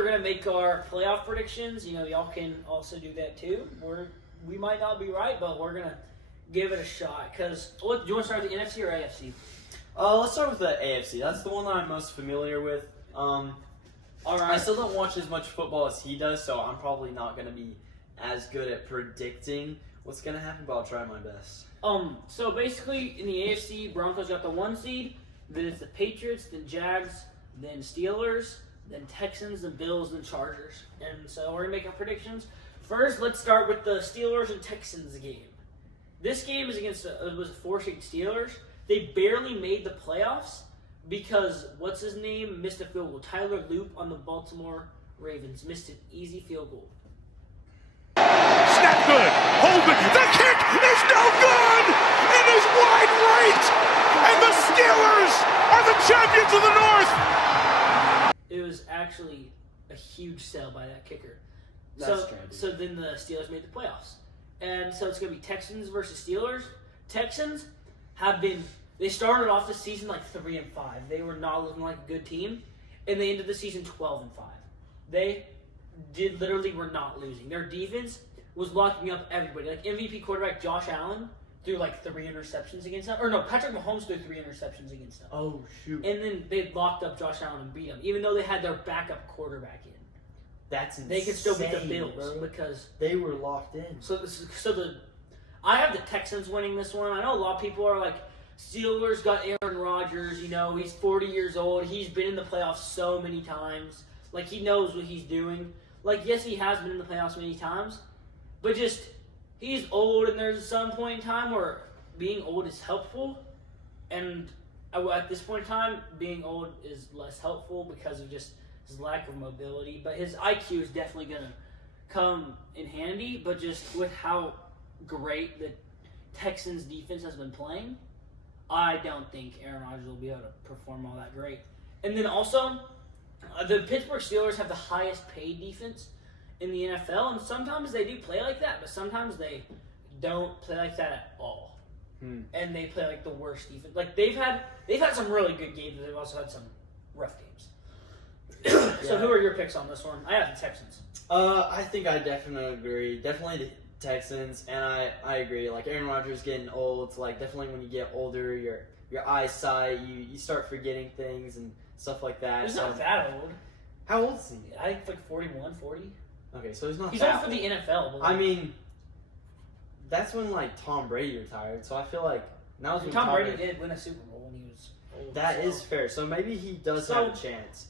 We're going to make our playoff predictions. Y'all can also do that too. We might not be right, but we're going to give it a shot. Do you want to start with the NFC or AFC? Let's start with the AFC. That's the one that I'm most familiar with. All right. I still don't watch as much football as he does, so I'm probably not going to be as good at predicting what's going to happen, but I'll try my best. So basically, in the AFC, Broncos got the 1 seed. Then it's the Patriots, then Jags, then Steelers, then Texans, then Bills, then Chargers. And so we're going to make our predictions. First, let's start with the Steelers and Texans game. This game is against it was a 4-seed Steelers. They barely made the playoffs because what's his name missed a field goal. Tyler Loop on the Baltimore Ravens missed an easy field goal. Snap good. Hold it. The kick is no good. It is wide right. And the Steelers are the champions of the North. It was actually a huge sell by that kicker. That's So then the Steelers made the playoffs. And so it's going to be Texans versus Steelers. Texans they started off the season like 3-5. They were not looking like a good team. And they ended the season 12-5. They literally were not losing. Their defense was locking up everybody. Like MVP quarterback Josh Allen threw like 3 interceptions against them. Or no, Patrick Mahomes threw 3 interceptions against them. Oh, shoot. And then they locked up Josh Allen and beat him, even though they had their backup quarterback in. That's insane. They could still beat the Bills bro. because They were locked in. I have the Texans winning this one. I know a lot of people are like, Steelers got Aaron Rodgers. He's 40 years old. He's been in the playoffs so many times. Like, he knows what he's doing. Like, yes, he has been in the playoffs many times, but just he's old, and there's some point in time where being old is helpful, and at this point in time, being old is less helpful because of just his lack of mobility. But his IQ is definitely going to come in handy, but just with how great the Texans defense has been playing, I don't think Aaron Rodgers will be able to perform all that great. And then also, the Pittsburgh Steelers have the highest paid defense in the NFL, and sometimes they do play like that, but sometimes they don't play like that at all. And they play like the worst defense. Like they've had some really good games, but they've also had some rough games. So who are your picks on this one? I have the Texans. I think I definitely agree. Definitely the Texans, and I agree. Like Aaron Rodgers getting old. Like definitely when you get older, your eyesight, you start forgetting things and stuff like that. He's not that old. How old is he? I think like 41, 40. Okay, so he's not. He's that old for the NFL. But I mean, that's when like Tom Brady retired. So I feel like now is when Tom Brady did win a Super Bowl when he was old. That is fair. So maybe he does have a chance.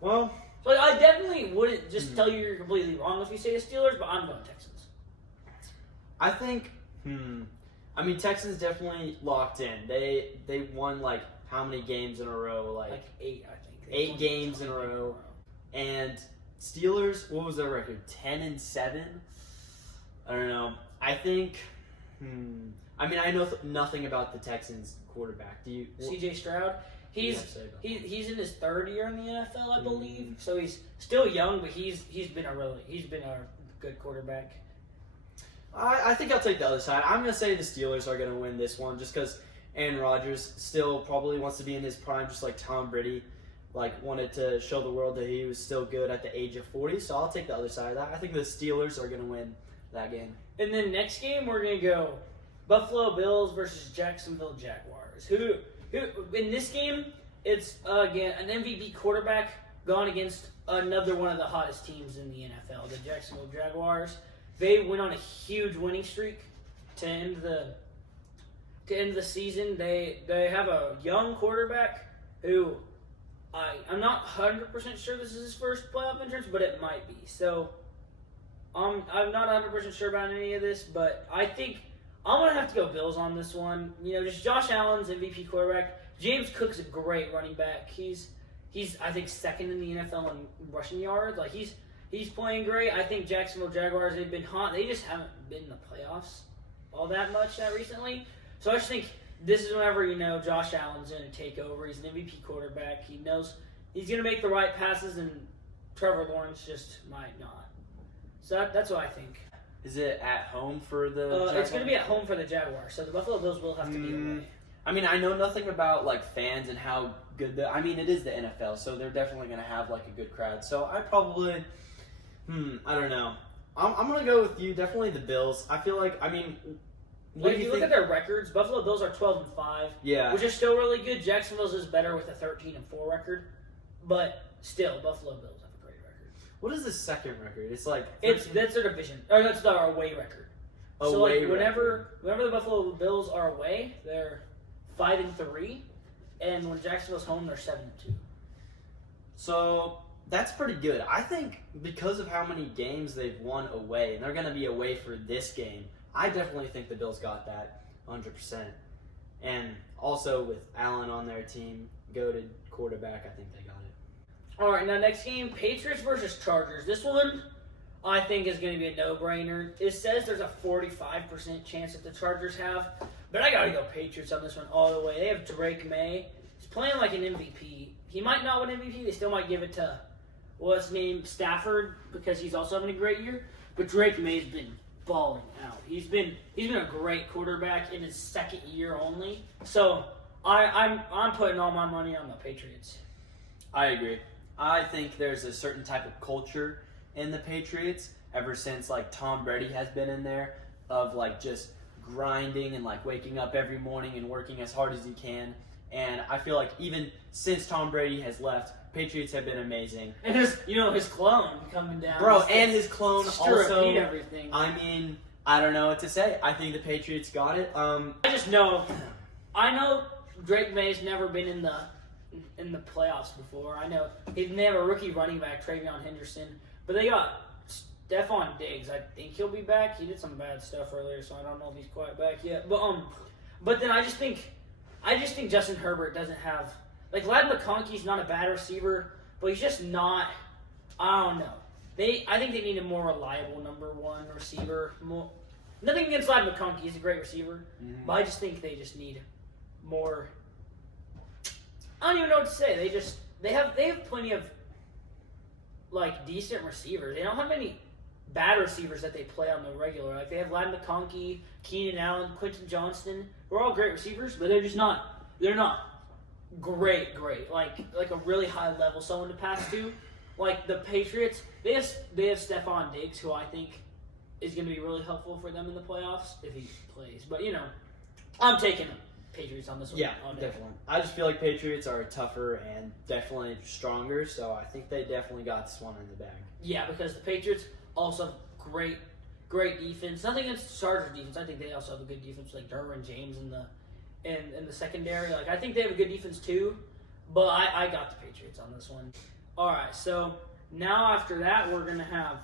Well, but I definitely wouldn't just tell you you're completely wrong if you say the Steelers, but I'm going Texans. I think. I mean, Texans definitely locked in. They won like how many games in a row? Like 8, I think. 8 games in a row. And Steelers, what was their record? 10-7. I don't know. I think. I mean, I know nothing about the Texans quarterback. Do you? C.J. Stroud. He's in his 3rd year in the NFL, I believe. So he's still young, but he's been a good quarterback. I think I'll take the other side. I'm going to say the Steelers are going to win this one just because Aaron Rodgers still probably wants to be in his prime, just like Tom Brady, wanted to show the world that he was still good at the age of 40. So I'll take the other side of that. I think the Steelers are going to win that game. And then next game, we're going to go Buffalo Bills versus Jacksonville Jaguars. Who in this game, it's again an MVP quarterback going against another one of the hottest teams in the NFL, the Jacksonville Jaguars. They went on a huge winning streak to end the season. They have a young quarterback who I'm not 100% sure this is his first playoff entrance, but it might be. So I'm not 100% sure about any of this, but I think I'm gonna have to go Bills on this one. Just Josh Allen's MVP quarterback. James Cook's a great running back. He's I think 2nd in the NFL in rushing yards. Like he's playing great. I think Jacksonville Jaguars, they've been hot. They just haven't been in the playoffs all that much recently. So I just think this is whenever Josh Allen's going to take over. He's an MVP quarterback. He knows he's going to make the right passes, and Trevor Lawrence just might not. So that's what I think. Is it at home for the Jaguars? It's going to be at home for the Jaguars. So the Buffalo Bills will have to be away. I mean, I know nothing about like fans and how good I mean, it is the NFL, so they're definitely gonna have like a good crowd. So I probably, I don't know. I'm gonna go with you. Definitely the Bills. I feel like, I mean, what Like, do if you you think? look at their records, Buffalo Bills are 12-5, Yeah. which is still really good. Jacksonville's is better with a 13-4 record, but still, Buffalo Bills have a great record. What is the second record? It's like That's 13 their division, or that's their away record. So away like whenever record. the Buffalo Bills are away, they're 5-3, and when Jacksonville's home, they're 7-2. So that's pretty good. I think because of how many games they've won away, and they're going to be away for this game, I definitely think the Bills got that 100%. And also with Allen on their team, goated quarterback, I think they got it. All right, now next game, Patriots versus Chargers. This one, I think, is going to be a no-brainer. It says there's a 45% chance that the Chargers have, but I got to go Patriots on this one all the way. They have Drake May. He's playing like an MVP. He might not win MVP. They still might give it to, what's his name, Stafford, because he's also having a great year. But Drake May's been balling out. He's been a great quarterback in his second year only. So I'm putting all my money on the Patriots. I agree. I think there's a certain type of culture in the Patriots ever since like Tom Brady has been in there of like just grinding and like waking up every morning and working as hard as he can. And I feel like even since Tom Brady has left, Patriots have been amazing. And his clone coming down. Bro, and his clone Just to repeat also. everything. I mean, I don't know what to say. I think the Patriots got it. I know Drake May's never been in the playoffs before. I know they have a rookie running back, Travion Henderson, but they got Stephon Diggs. I think he'll be back. He did some bad stuff earlier, so I don't know if he's quite back yet. But then I just think Justin Herbert doesn't have, like, Ladd McConkey's not a bad receiver, but he's just not. I don't know. I think they need a more reliable number one receiver. Nothing against Ladd McConkey; he's a great receiver, but I just think they just need more. I don't even know what to say. They have plenty of like decent receivers. They don't have any bad receivers that they play on the regular. Like they have Ladd McConkey, Keenan Allen, Quentin Johnston. We're all great receivers, but they're just not. They're not great. Like a really high level someone to pass to. Like the Patriots, they have Stephon Diggs, who I think is going to be really helpful for them in the playoffs if he plays. But I'm taking Patriots on this one. Yeah, definitely. I just feel like Patriots are tougher and definitely stronger, so I think they definitely got this one in the bag. Yeah, because the Patriots also have great defense. Nothing against the Chargers defense. I think they also have a good defense, like Derwin James in the secondary. Like I think they have a good defense too, but I got the Patriots on this one. All right, so now after that we're gonna have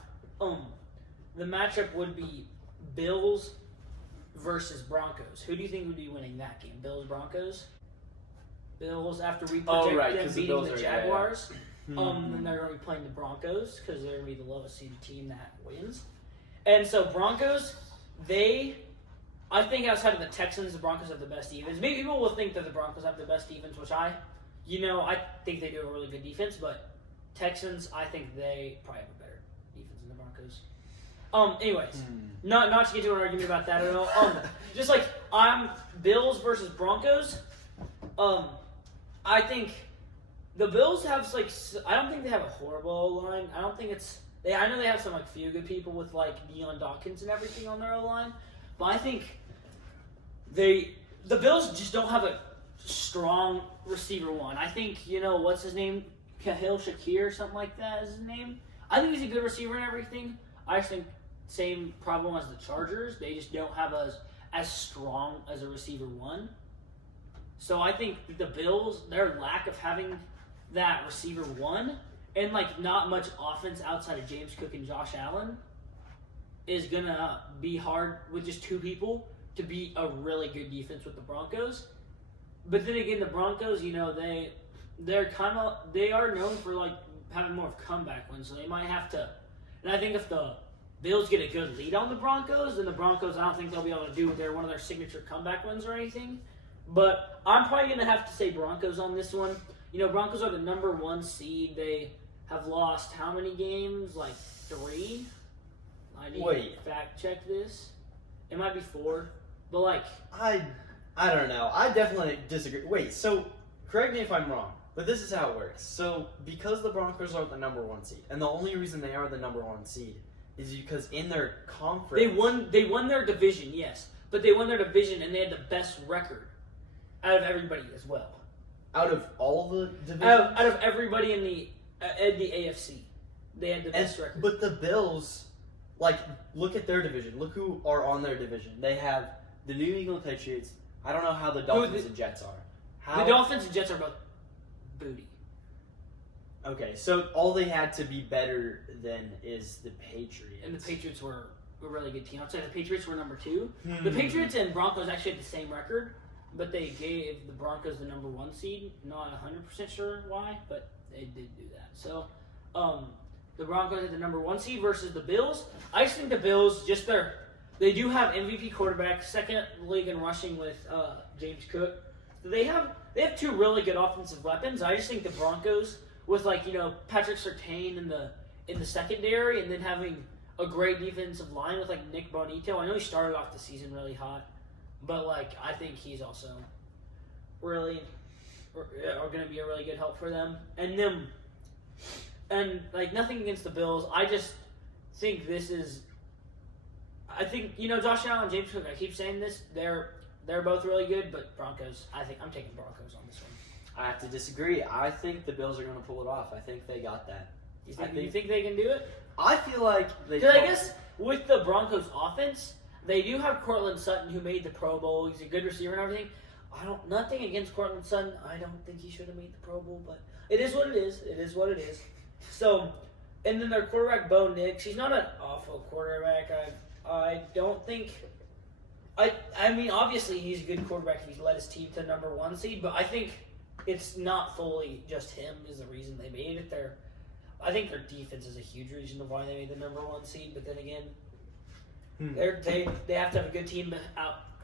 the matchup would be Bills versus Broncos. Who do you think would be winning that game? Bills Broncos. Bills after we project them 'cause the beating Bills the are Jaguars. Then they're going to be playing the Broncos because they're going to be the lowest seeded team that wins. And so Broncos, I think outside of the Texans, the Broncos have the best defense. Maybe people will think that the Broncos have the best defense, which I think they do a really good defense. But Texans, I think they probably have a better defense than the Broncos. Anyways, not to get to an argument about that at all. Just like Bills versus Broncos. I think the Bills have I don't think they have a horrible O-line. I don't think it's. I know they have some few good people with Deion Dawkins and everything on their O-line, but I think the Bills just don't have a strong receiver one. I think what's his name, Khalil Shakir or something like that is his name. I think he's a good receiver and everything. I just think same problem as the Chargers. They just don't have as strong as a receiver one. So I think the Bills, their lack of having that receiver one and not much offense outside of James Cook and Josh Allen is gonna be hard with just two people to beat a really good defense with the Broncos. But then again, the Broncos, they are known for having more of comeback wins, so they might have to. And I think if the Bills get a good lead on the Broncos, then the Broncos, I don't think they'll be able to do one of their signature comeback wins or anything. But I'm probably going to have to say Broncos on this one. Broncos are the number one seed. They have lost how many games? 3? I need to fact check this. It might be 4. But I don't know. I definitely disagree. Wait, so correct me if I'm wrong, but this is how it works. So because the Broncos are the number 1 seed, and the only reason they are the number 1 seed is because in their conference They won their division, yes, but they won their division and they had the best record out of everybody as well. out of all the divisions. Out of everybody in the AFC, they had the best record. But the Bills, like, look at their division. Look who are on their division. They have the New England Patriots. I don't know how the Dolphins and Jets are. The Dolphins and Jets are both booty. Okay, so all they had to be better than is the Patriots. And the Patriots were a really good team. I'd say the Patriots were number 2. The Patriots and Broncos actually had the same record, but they gave the Broncos the number 1 seed. Not 100% sure why, but they did do that. So, the Broncos had the number 1 seed versus the Bills. I just think the Bills, they do have MVP quarterback, second league in rushing with James Cook. They have 2 really good offensive weapons. I just think the Broncos, with Patrick Surtain in the secondary, and then having a great defensive line with Nick Bonito. I know he started off the season really hot, but I think he's also really are going to be a really good help for them. And nothing against the Bills. I just think this is. I think Josh Allen, James Cook. I keep saying this. They're both really good, but Broncos. I think I'm taking Broncos on this one. I have to disagree. I think the Bills are going to pull it off. I think they got that. You think they can do it? I feel like they. Because I guess with the Broncos offense, they do have Cortland Sutton, who made the Pro Bowl. He's a good receiver and everything. Nothing against Cortland Sutton. I don't think he should have made the Pro Bowl, but it is what it is. It is what it is. So, and then their quarterback Bo Nix. He's not an awful quarterback. I don't think. I mean, obviously he's a good quarterback if he's led his team to number 1 seed, but I think it's not fully just him is the reason they made it. I think their defense is a huge reason of why they made the number 1 seed. But then again, they have to have a good team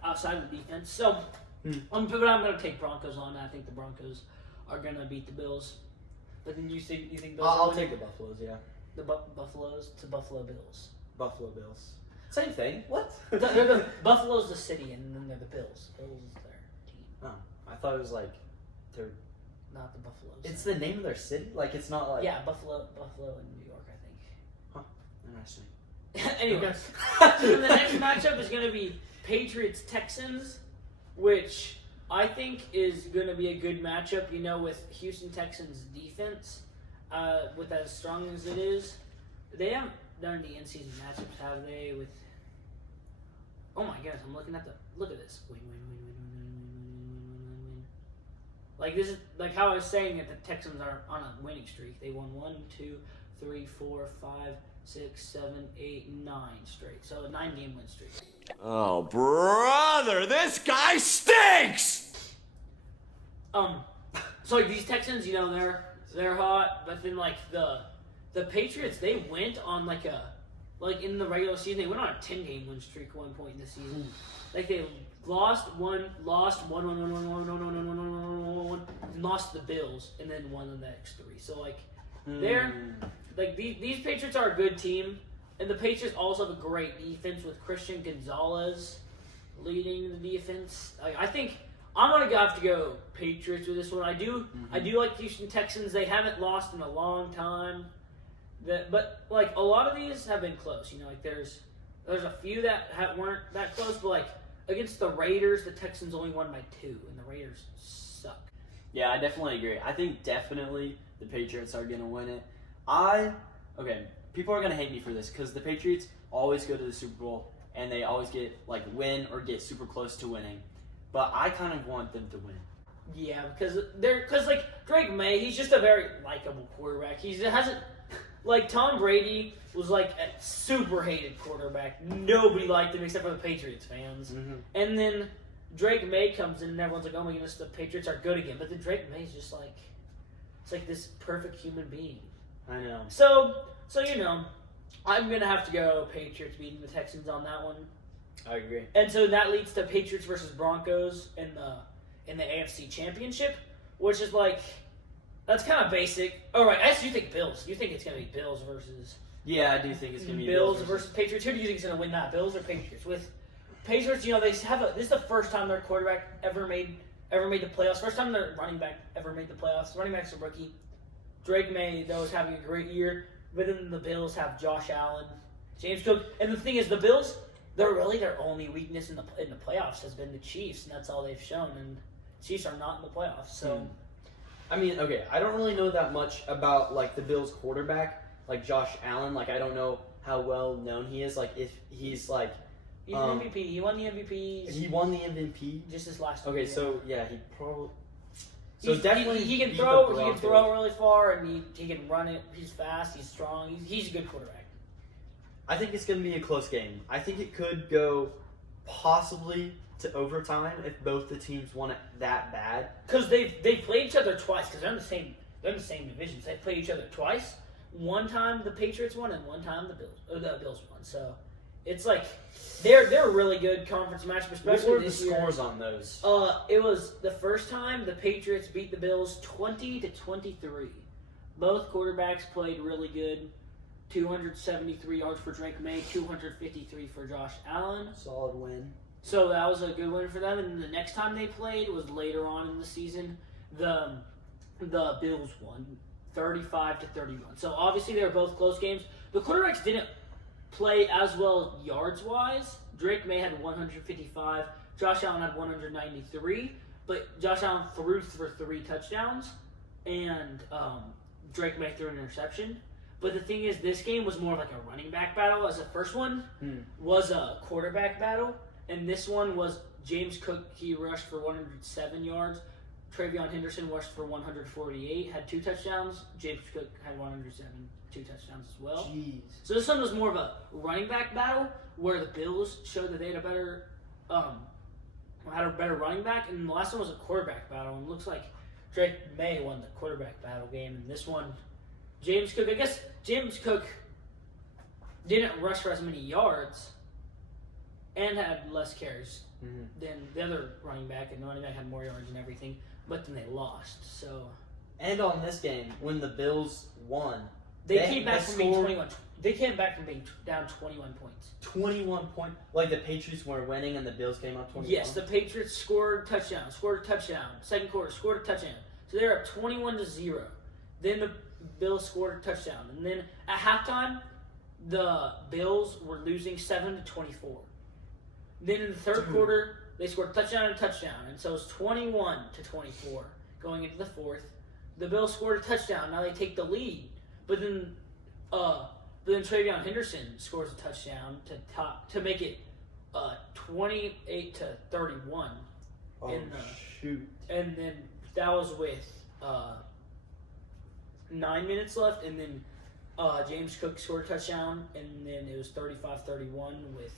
outside of the defense. So, but I'm going to take Broncos on. I think the Broncos are going to beat the Bills. But then you think Bills? I'll take the Buffaloes. Yeah, the Buffaloes to Buffalo Bills. Buffalo Bills. Same thing. What? They're the Buffalo's the city, and then they're the Bills. Bills is their team. Oh, I thought it was they're. Not the Buffaloes. It's the name of their city. It's not like. Yeah, Buffalo in New York, I think. Huh. Interesting. Anyways, so the next matchup is going to be Patriots-Texans, which I think is going to be a good matchup, with Houston Texans defense, with as strong as it is. They haven't done the in-season matchups, have they? Oh my goodness, I'm looking at look at this. Win. This is how I was saying that the Texans are on a winning streak. They won 1, 2, 3, 4, 5, 6, 7, 8, 9 straight. So a 9-game win streak. Oh, brother, this guy stinks! So these Texans, they're hot, but then the Patriots, they went on in the regular season, they went on a 10-game win streak at one point in the season. They lost one, and lost the Bills, and then won the next 3. So these Patriots are a good team, and the Patriots also have a great defense with Christian Gonzalez leading the defense. I think I'm gonna have to go Patriots with this one. I do like Houston Texans. They haven't lost in a long time. But a lot of these have been close. There's a few that weren't that close, but against the Raiders, the Texans only won by 2, and the Raiders suck. Yeah, I definitely agree. I think definitely the Patriots are going to win it. People are going to hate me for this because the Patriots always go to the Super Bowl and they always get win or get super close to winning. But I kind of want them to win. Yeah, because Drake May, he's just a very likable quarterback. He hasn't Tom Brady was a super hated quarterback. Nobody liked him except for the Patriots fans. Mm-hmm. And then Drake May comes in and everyone's like, oh my goodness, the Patriots are good again. But then Drake May's just it's this perfect human being. I know. So I'm going to have to go Patriots beating the Texans on that one. I agree. And so that leads to Patriots versus Broncos in the AFC Championship, which is that's kind of basic. Oh, right. I guess you think Bills. You think it's going to be Bills versus... Yeah, I do think it's going to be Bills versus Patriots. Who do you think is going to win that? Bills or Patriots? With Patriots, this is the first time their quarterback ever made the playoffs. First time their running back ever made the playoffs. Running back's a rookie. Drake May, though, is having a great year. But then the Bills have Josh Allen, James Cook. And the thing is, the Bills, their only weakness in the playoffs has been the Chiefs, and that's all they've shown. And the Chiefs are not in the playoffs, so... I mean, okay, I don't really know that much about, like, the Bills' quarterback, like Josh Allen. Like, I don't know how well known he is. Like, if he's, like... He's an MVP. He won the MVP. He won the MVP? Just this last Okay, year. so, yeah, he probably... So definitely he can beat throw. the He can Broncos. throw really far, and he can run it. He's fast. He's strong. He's a good quarterback. I think it's going to be a close game. I think it could go possibly to overtime if both the teams want it that bad. Because they played each other twice. Because they're in the same divisions. They played each other twice. One time the Patriots won, and one time the Bills won. So it's like they're a really good conference matchup, especially What were the this year. scores on those? It was the first time the Patriots beat the Bills 20-23. Both quarterbacks played really good. 273 yards for Drake May, 253 for Josh Allen. Solid win. So that was a good win for them. And the next time they played was later on in the season. The Bills won 35-31. So obviously they were both close games. The quarterbacks didn't play as well yards wise. Drake May had 155. Josh Allen had 193. But Josh Allen threw for 3 touchdowns, and Drake May threw an interception. But the thing is, this game was more like a running back battle, as the first one was a quarterback battle. And this one was James Cook. He rushed for 107 yards. Travion Henderson rushed for 148, had 2 touchdowns. James Cook had 107, 2 touchdowns as well. Jeez. So this one was more of a running back battle, where the Bills showed that they had a better running back, and the last one was a quarterback battle. And it looks like Drake May won the quarterback battle game, and this one, James Cook. I guess James Cook didn't rush for as many yards and had less carries than the other running back, and the running back had more yards and everything, but then they lost. So, And on this game, when the Bills won, they came back from being 21. They came back from being down 21 points. 21 points. Like the Patriots were winning and the Bills came up 21. Yes, the Patriots scored a touchdown. Second quarter, scored a touchdown. So they were up 21-0. Then the Bills scored a touchdown, and then at halftime, the Bills were losing 7-24. Then in the third quarter, they scored touchdown, and so it's 21-24 going into the fourth. The Bills scored a touchdown. Now they take the lead, but then Travion Henderson scores a touchdown to make it 28-31. Oh, shoot. And then that was with 9 minutes left, and then James Cook scored a touchdown, and then it was 35-31 with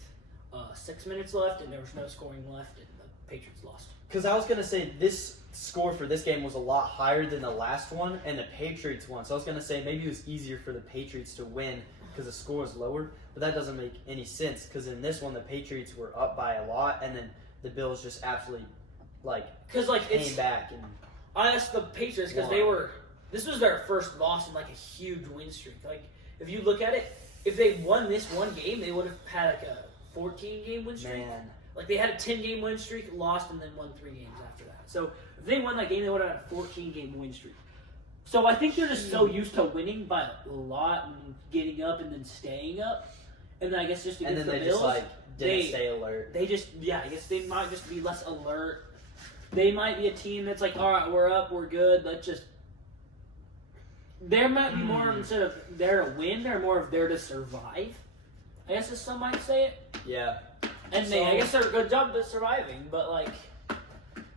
6 minutes left, and there was no scoring left, and the Patriots lost. Because I was going to say this score for this game was a lot higher than the last one, and the Patriots won. So I was going to say maybe it was easier for the Patriots to win because the score was lower, but that doesn't make any sense because in this one the Patriots were up by a lot, and then the Bills just absolutely came back. And I asked the Patriots because this was their first loss in like a huge win streak. Like if you look at it, if they won this one game, they would have had like a 14-game win streak. Man. Like they had a 10-game win streak, lost, and then won 3 games after that. So if they won that game, they would have had a 14-game win streak. So I think they're just so used to winning by a lot and getting up and then staying up. And then I guess just against the Bills, didn't stay alert. I guess they might just be less alert. They might be a team that's like, all right, we're up, we're good, let's just... There might be more, instead of there to win, they're more of there to survive. I guess as some might say it. Yeah. And I guess they're a good job at surviving, but like,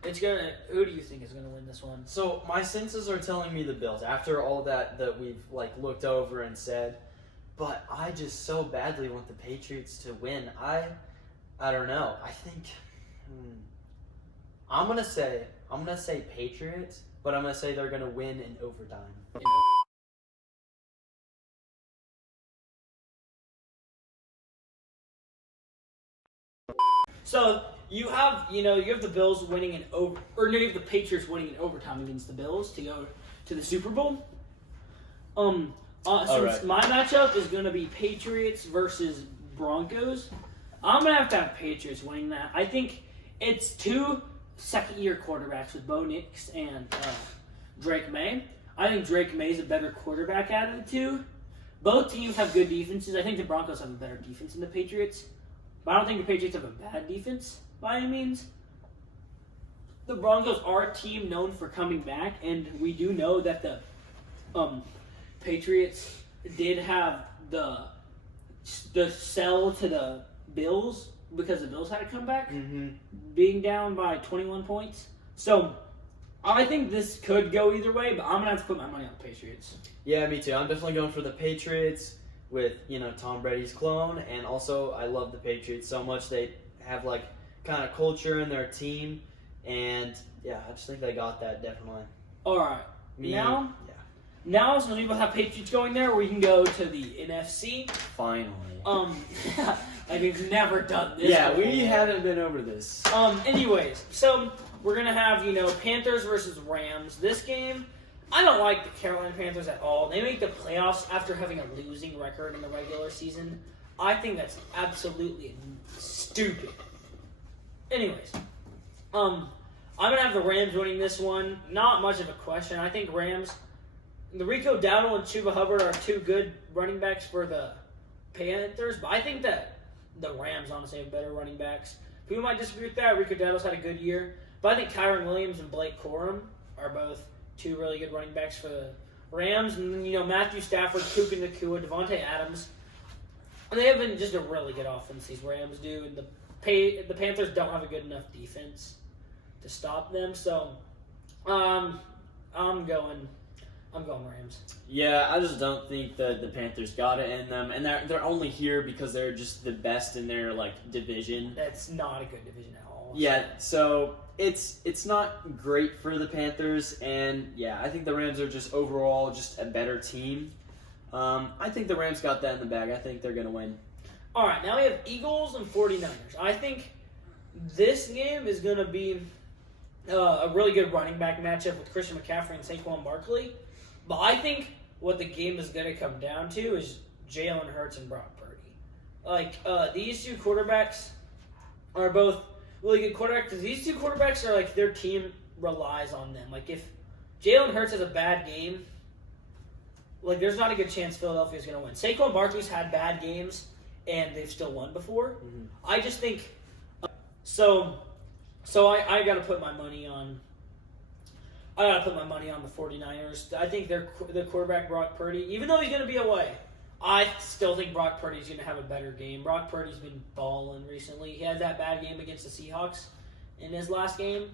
who do you think is gonna win this one? So my senses are telling me the Bills after all that we've looked over and said, but I just so badly want the Patriots to win. I don't know. I think I'm gonna say Patriots, but I'm gonna say they're gonna win in overtime. So you have the Bills winning you have the Patriots winning in overtime against the Bills to go to the Super Bowl. My matchup is going to be Patriots versus Broncos. I'm going to have Patriots winning that. I think it's two second-year quarterbacks with Bo Nix and Drake May. I think Drake May's a better quarterback out of the two. Both teams have good defenses. I think the Broncos have a better defense than the Patriots. But I don't think the Patriots have a bad defense by any means. The Broncos are a team known for coming back, and we do know that the Patriots did have the sell to the Bills because the Bills had to come back, being down by 21 points. So I think this could go either way, but I'm going to have to put my money on the Patriots. Yeah, me too. I'm definitely going for the Patriots with, Tom Brady's clone, and also I love the Patriots so much. They have, kind of culture in their team, and, yeah, I just think they got that, definitely. All right. Now, some people have Patriots going there. We can go to the NFC. Finally. Like we've never done this. Yeah, before. we haven't been over this. Anyways, so we're gonna have Panthers versus Rams. This game, I don't like the Carolina Panthers at all. They make the playoffs after having a losing record in the regular season. I think that's absolutely stupid. Anyways, I'm gonna have the Rams winning this one. Not much of a question. I think Rams. The Rico Dowdle and Chuba Hubbard are two good running backs for the Panthers, but I think that the Rams honestly have better running backs. People might disagree with that. Rico Dowdle's had a good year, but I think Kyron Williams and Blake Corum are both two really good running backs for the Rams. And then, Matthew Stafford, Puka Nacua, Devontae Adams. They have been just a really good offense, these Rams do. And the Panthers don't have a good enough defense to stop them. So, I'm going Rams. Yeah, I just don't think that the Panthers got it in them, and they're only here because they're just the best in their division. That's not a good division at all. Yeah, so it's not great for the Panthers, and yeah, I think the Rams are just overall just a better team. I think the Rams got that in the bag. I think they're gonna win. All right, now we have Eagles and 49ers. I think this game is gonna be a really good running back matchup with Christian McCaffrey and Saquon Barkley. But I think what the game is going to come down to is Jalen Hurts and Brock Purdy. These two quarterbacks are both really good quarterbacks because these two quarterbacks are their team relies on them. If Jalen Hurts has a bad game, there's not a good chance Philadelphia's going to win. Saquon Barkley's had bad games and they've still won before. Mm-hmm. I just think so I got to put my money on. I gotta put my money on the 49ers. I think the quarterback, Brock Purdy, even though he's gonna be away, I still think Brock Purdy's gonna have a better game. Brock Purdy's been balling recently. He had that bad game against the Seahawks in his last game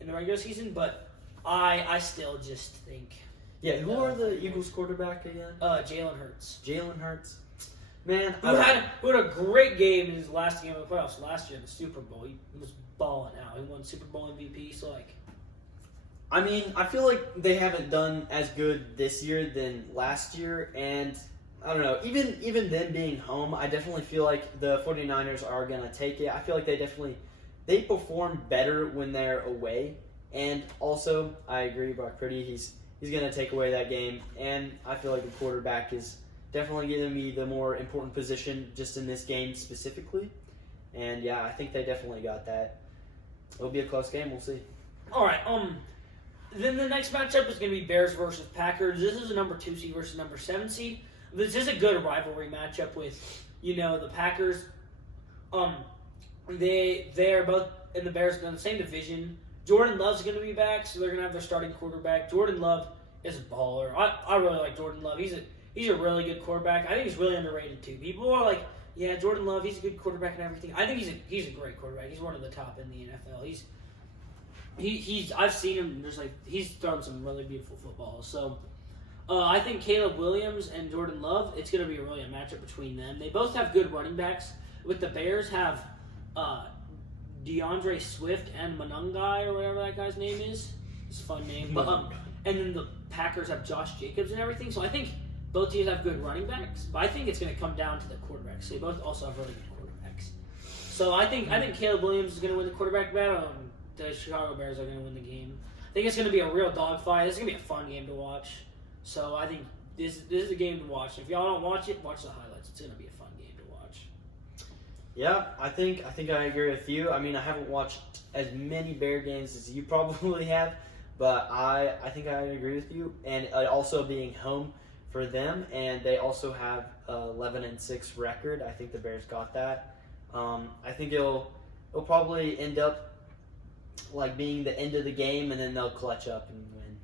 in the regular season, but I still just think. Yeah, who are the Eagles quarterback again? Jalen Hurts. Jalen Hurts. Man, who had a great game in his last game of the playoffs last year in the Super Bowl. He was balling out. He won Super Bowl MVP, so I mean, I feel like they haven't done as good this year than last year, and I don't know, even them being home, I definitely feel like the 49ers are going to take it. I feel like they perform better when they're away, and also, I agree, Brock Purdy, he's going to take away that game, and I feel like the quarterback is definitely giving me the more important position just in this game specifically, and yeah, I think they definitely got that. It'll be a close game, we'll see. All right, then the next matchup is going to be Bears versus Packers. This is a number 2 seed versus number 7 seed. This is a good rivalry matchup with, the Packers. They're both in the Bears in the same division. Jordan Love's going to be back, so they're going to have their starting quarterback. Jordan Love is a baller. I really like Jordan Love. He's a really good quarterback. I think he's really underrated too. People are like, yeah, Jordan Love, he's a good quarterback and everything. I think he's a great quarterback. He's one of the top in the NFL. I've seen him. He's thrown some really beautiful footballs. So I think Caleb Williams and Jordan Love. It's going to be a matchup between them. They both have good running backs. With the Bears have DeAndre Swift and Monangai or whatever that guy's name is. It's a fun name. And then the Packers have Josh Jacobs and everything. So I think both teams have good running backs. But I think it's going to come down to the quarterbacks. They both also have really good quarterbacks. So I think Caleb Williams is going to win the quarterback battle. The Chicago Bears are going to win the game. I think it's going to be a real dogfight. This is going to be a fun game to watch. So I think this is a game to watch. If y'all don't watch it, watch the highlights. It's going to be a fun game to watch. Yeah, I think I agree with you. I mean, I haven't watched as many Bear games as you probably have, but I think I agree with you. And also being home for them, and they also have a 11-6 record. I think the Bears got that. I think it'll probably end up like being the end of the game, and then they'll clutch up and win.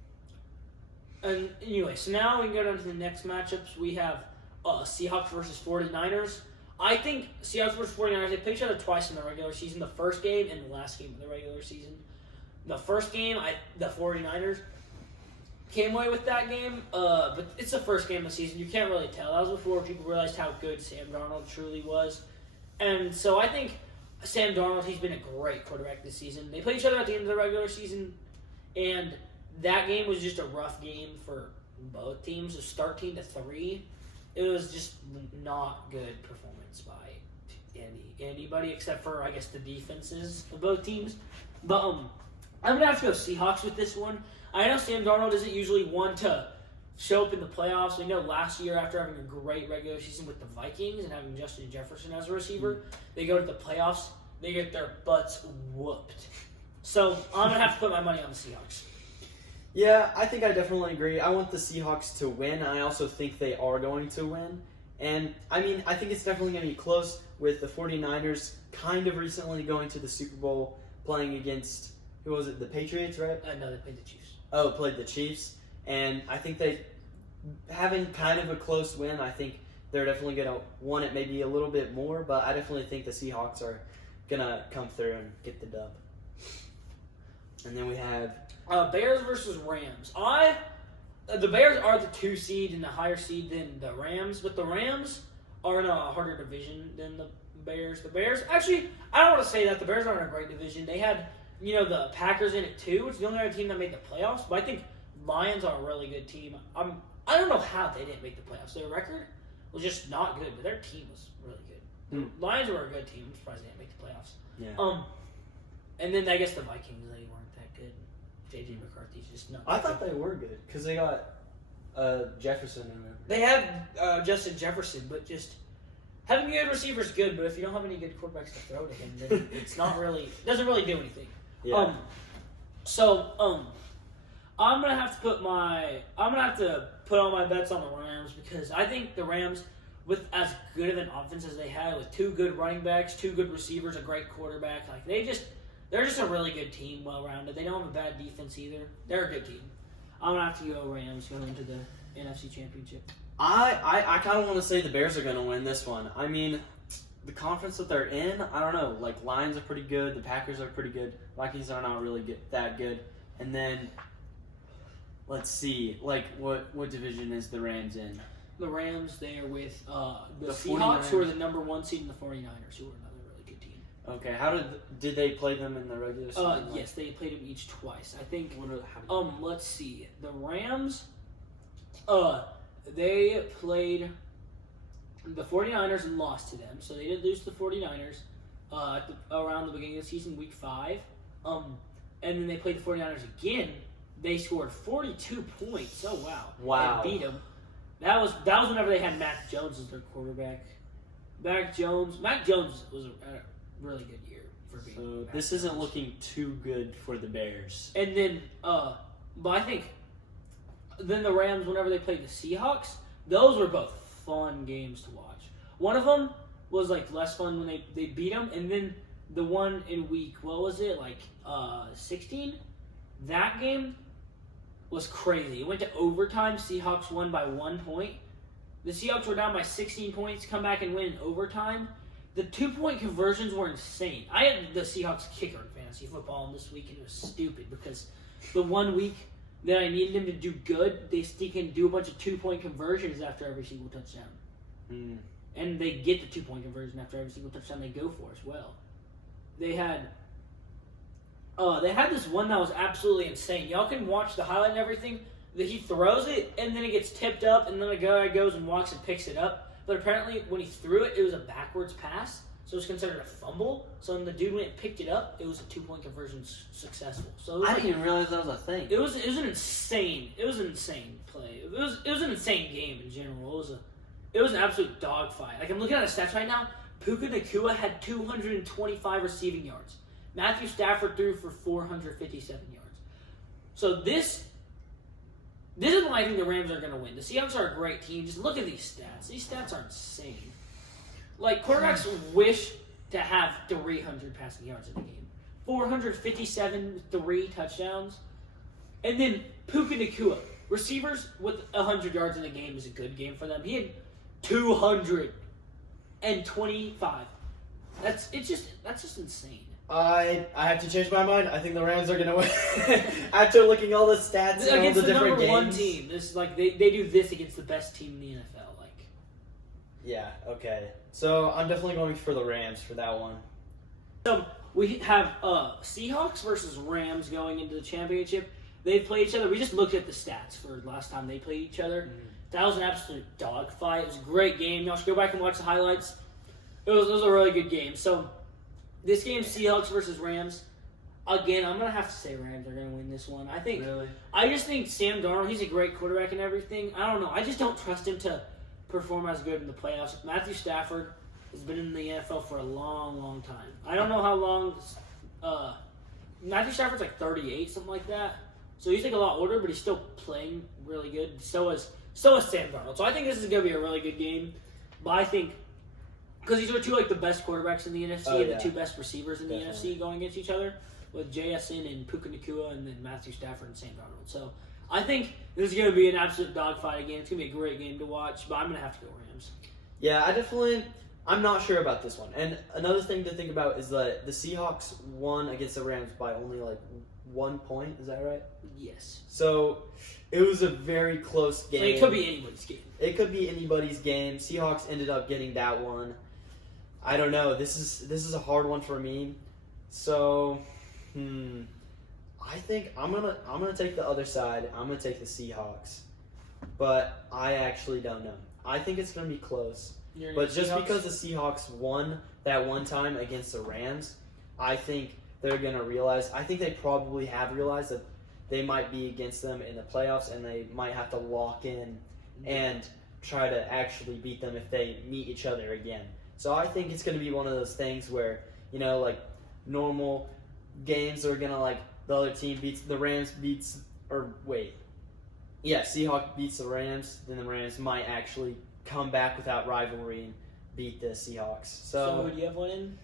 And anyway, so now we can go down to the next matchups. We have Seahawks versus 49ers. I think Seahawks versus 49ers, they played each other twice in the regular season. The first game and the last game of the regular season. The first game, the 49ers came away with that game, but it's the first game of the season. You can't really tell. That was before people realized how good Sam Darnold truly was. And so I think Sam Darnold, he's been a great quarterback this season. They played each other at the end of the regular season, and that game was just a rough game for both teams. To start 13-3, it was just not good performance by anybody except for, I guess, the defenses of both teams. But I'm going to have to go Seahawks with this one. I know Sam Darnold isn't usually one to show up in the playoffs. We know last year, after having a great regular season with the Vikings and having Justin Jefferson as a receiver, they go to the playoffs, they get their butts whooped. So I'm going to have to put my money on the Seahawks. Yeah, I think I definitely agree. I want the Seahawks to win. I also think they are going to win. And, I mean, I think it's definitely going to be close with the 49ers kind of recently going to the Super Bowl, playing against, who was it, the Patriots, right? No, they played the Chiefs. Oh, played the Chiefs. And I think they, having kind of a close win, I think they're definitely going to want it maybe a little bit more, but I definitely think the Seahawks are going to come through and get the dub. And then we have Bears versus Rams. The Bears are the 2 seed and the higher seed than the Rams, but the Rams are in a harder division than the Bears. The Bears, actually, I don't want to say that. The Bears aren't in a great division. They had, the Packers in it too, which is the only other team that made the playoffs, but I think Lions are a really good team. I don't know how they didn't make the playoffs. Their record was just not good, but their team was really good. The Lions were a good team. I'm surprised they didn't make the playoffs. Yeah. And then I guess the Vikings, they weren't that good. J.J. McCarthy's just not. I thought they were good because they got Jefferson in there. They have Justin Jefferson, but just having good receivers is good. But if you don't have any good quarterbacks to throw to him, then it's not really. It doesn't really do anything. Yeah. I'm gonna have to put all my bets on the Rams because I think the Rams, with as good of an offense as they had, with 2 good running backs, 2 good receivers, a great quarterback, they're just a really good team, well-rounded. They don't have a bad defense either. They're a good team. I'm going to have to go Rams going into the NFC Championship. I kind of want to say the Bears are going to win this one. I mean, the conference that they're in, I don't know. Like, Lions are pretty good. The Packers are pretty good. Vikings are not really that good. And then, let's see. Like, what division is the Rams in? The Rams, they are with the Seahawks, 49ers. who are the number 1 seed, and the 49ers, who are another really good team. Okay, how did they play them in the regular season? Yes, they played them each twice. I think. How Let's see. The Rams, they played the 49ers and lost to them, so they did lose to the 49ers around the beginning of the season, week 5. And then they played the 49ers again. They scored 42 points. Oh Wow. And beat them. That was whenever they had Mac Jones as their quarterback. Mac Jones was a really good year for being. So this isn't looking too good for the Bears. And then, but I think then the Rams, whenever they played the Seahawks, those were both fun games to watch. One of them was less fun when they beat them, and then the one in week 16. That game was crazy. It went to overtime. Seahawks won by 1 point. The Seahawks were down by 16 points, come back and win in overtime. The 2-point conversions were insane. I had the Seahawks kicker in fantasy football this week, and it was stupid because the 1 week that I needed them to do good, they can do a bunch of 2-point conversions after every single touchdown. And they get the 2-point conversion after every single touchdown they go for as well. They had this one that was absolutely insane. Y'all can watch the highlight and everything. That he throws it, and then it gets tipped up, and then a guy goes and walks and picks it up. But apparently, when he threw it, it was a backwards pass, so it was considered a fumble. So when the dude went and picked it up, it was a 2-point conversion successful. So I didn't even realize that was a thing. It was an insane play. It was an insane game in general. It was an absolute dogfight. I'm looking at the stats right now. Puka Nacua had 225 receiving yards. Matthew Stafford threw for 457 yards. So this is why I think the Rams are going to win. The Seahawks are a great team. Just look at these stats. These stats are insane. Like, quarterbacks wish to have 300 passing yards in the game. 457, 3 touchdowns. And then Puka Nacua. Receivers with 100 yards in a game is a good game for them. He had 225. That's just insane. I have to change my mind. I think the Rams are gonna win. After looking all the stats and all Against the the different number games. one team. This is like they do this against the best team in the NFL. Like, Yeah. Okay. So I'm definitely going for the Rams for that one. so we have Seahawks versus Rams going into the championship. They've played each other. We just looked at the stats for last time they played each other. That was an absolute dogfight. It was a great game. Y'all should go back and watch the highlights. It was a really good game. So this game, Seahawks versus Rams. Again, I'm gonna have to say Rams are gonna win this one. I just think Sam Darnold. He's a great quarterback and everything. I don't know. I just don't trust him to perform as good in the playoffs. Matthew Stafford has been in the NFL for a long, long time. I don't know how long. Matthew Stafford's like 38, something like that. So he's like a lot older, but he's still playing really good. So is Sam Darnold. So I think this is gonna be a really good game. But I think because these are two like the best quarterbacks in the NFC and the two best receivers in the NFC going against each other with JSN and Puka Nacua and then Matthew Stafford and Sam Darnold. So I think this is gonna be an absolute dogfight again. It's gonna be a great game to watch. But I'm gonna have to go Rams. Yeah, I'm not sure about this one. And another thing to think about is that the Seahawks won against the Rams by only like 1 point. Is that right? Yes. So it was a very close game. So it could be anybody's game. It could be anybody's game. Seahawks ended up getting that one. I don't know. This is a hard one for me. So, I think I'm gonna take the other side. I'm gonna take the Seahawks, but I actually don't know. I think it's gonna be close. But just because the Seahawks won that one time against the Rams, I think they're gonna realize. I think they probably have realized that they might be against them in the playoffs, and they might have to lock in and try to actually beat them if they meet each other again. So I think it's going to be one of those things where, like normal games are going to like the other team beats the Rams Seahawks beats the Rams, then the Rams might actually come back without rivalry and beat the Seahawks. So who do you have winning?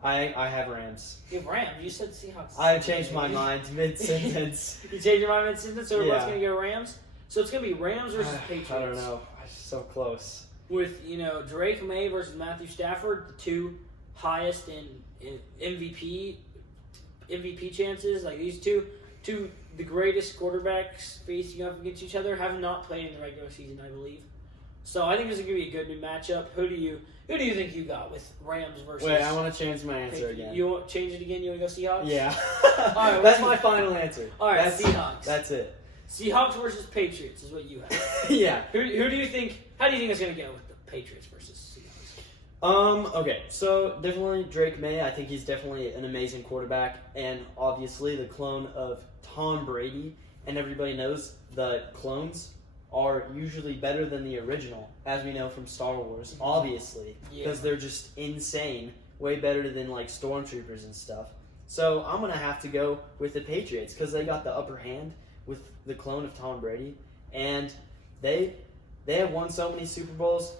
I have Rams. You have Rams. You said Seahawks. I changed my mind mid-sentence. You changed your mind mid-sentence, so we're both Yeah. going to go Rams? So it's going to be Rams versus Patriots. I don't know. It's so close. With, Drake May versus Matthew Stafford, the two highest in MVP chances. Like, these two the greatest quarterbacks facing up against each other have not played in the regular season, I believe. So I think this is going to be a good new matchup. Who do you think you got with Rams versus... Wait, I want to change my answer again. You want to change it again? You want to go Seahawks? Yeah. Alright, That's my final answer. Alright, Seahawks. That's it. Seahawks versus Patriots is what you have. Yeah. Who do you think... How do you think it's going to go with the Patriots versus Seahawks? Okay, so definitely Drake May. I think he's definitely an amazing quarterback, and obviously the clone of Tom Brady. And everybody knows the clones are usually better than the original, as we know from Star Wars, obviously, because they're just insane, way better than like stormtroopers and stuff. So I'm gonna have to go with the Patriots because they got the upper hand with the clone of Tom Brady, and they have won so many Super Bowls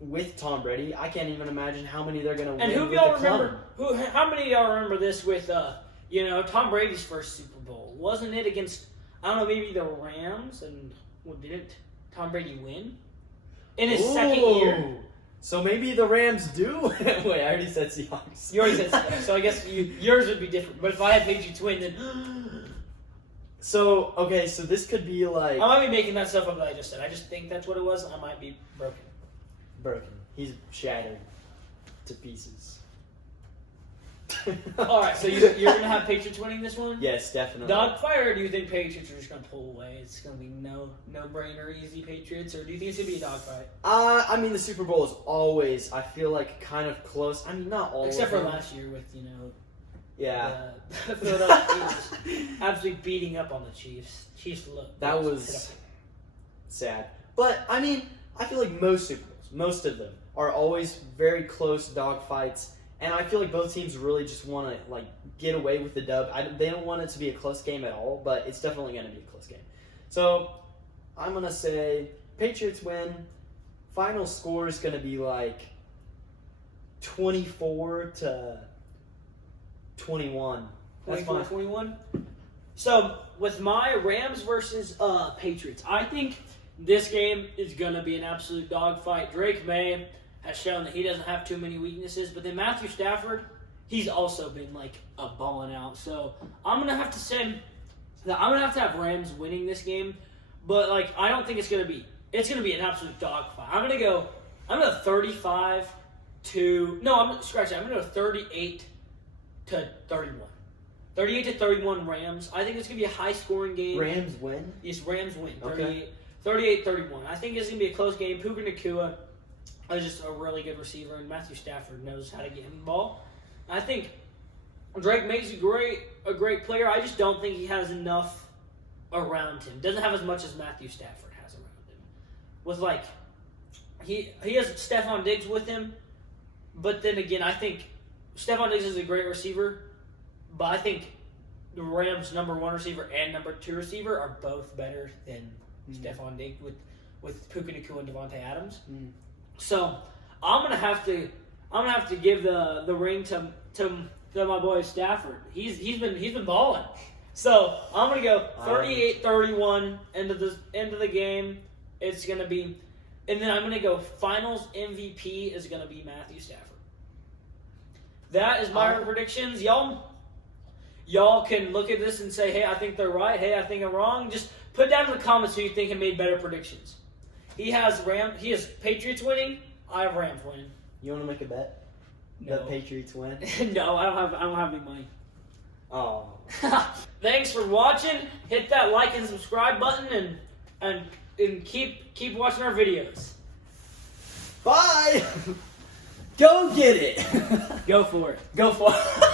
with Tom Brady. I can't even imagine how many they're gonna win. And who with y'all the clone. remember? How many of y'all remember this with Tom Brady's first Super Bowl? Wasn't it against maybe the Rams? And didn't Tom Brady win in his second year? So maybe the Rams do. Wait, I already said Seahawks. You already said Seahawks, so I guess yours would be different. But if I had Patriots win, then So this could be like I might be making that stuff up that I just said. I just think that's what it was. I might be broken. He's shattered to pieces. All right, so you're gonna have Patriots winning this one? Yes, definitely. Dogfire, or do you think Patriots are just gonna pull away? It's gonna be no brainer, easy Patriots, or do you think it's gonna be a dogfight? I mean, the Super Bowl is always, I feel like, kind of close. I mean, not all Except of for them. last year with Yeah. the Philadelphia Eagles absolutely beating up on the Chiefs. Chiefs look That was sad. But I mean, I feel like most Super Bowls, most of them, are always very close dogfights. And I feel like both teams really just want to like get away with the dub. They don't want it to be a close game at all, but it's definitely going to be a close game. So I'm going to say Patriots win. Final score is going to be like 24-21. That's fine. 24-21. So with my Rams versus Patriots, I think this game is going to be an absolute dogfight. Drake May has shown that he doesn't have too many weaknesses, but then Matthew Stafford, he's also been like a balling out. So I'm gonna have to say that I'm gonna have Rams winning this game, but like I don't think it's gonna be an absolute dogfight. I'm gonna go 35 to no, I'm gonna go 38 to 31. 38 to 31 Rams. I think it's gonna be a high scoring game. Rams win? Yes, Rams win. Okay. 38-31. I think it's gonna be a close game. Puka Nacua is just a really good receiver, and Matthew Stafford knows how to get him the ball. I think Drake May's a great player. I just don't think he has enough around him. Doesn't have as much as Matthew Stafford has around him. With like he has Stephon Diggs with him, but then again, I think Stephon Diggs is a great receiver, but I think the Rams' number 1 receiver and number 2 receiver are both better than Stephon Diggs with Puka Nacua and Devontae Adams. So I'm gonna have to give the ring to my boy Stafford. He's been balling. So I'm gonna go 38-31 end of the game. It's gonna be, and then I'm gonna go Finals MVP is gonna be Matthew Stafford. That is my predictions. Y'all can look at this and say, hey, I think they're right. Hey, I think I'm wrong. Just put down in the comments who you think have made better predictions. He has Patriots winning. I have Rams winning. You want to make a bet? No. The Patriots win? No, I don't have any money. Oh. Thanks for watching. Hit that like and subscribe button and keep watching our videos. Bye. Go get it. Go for it. Go for it.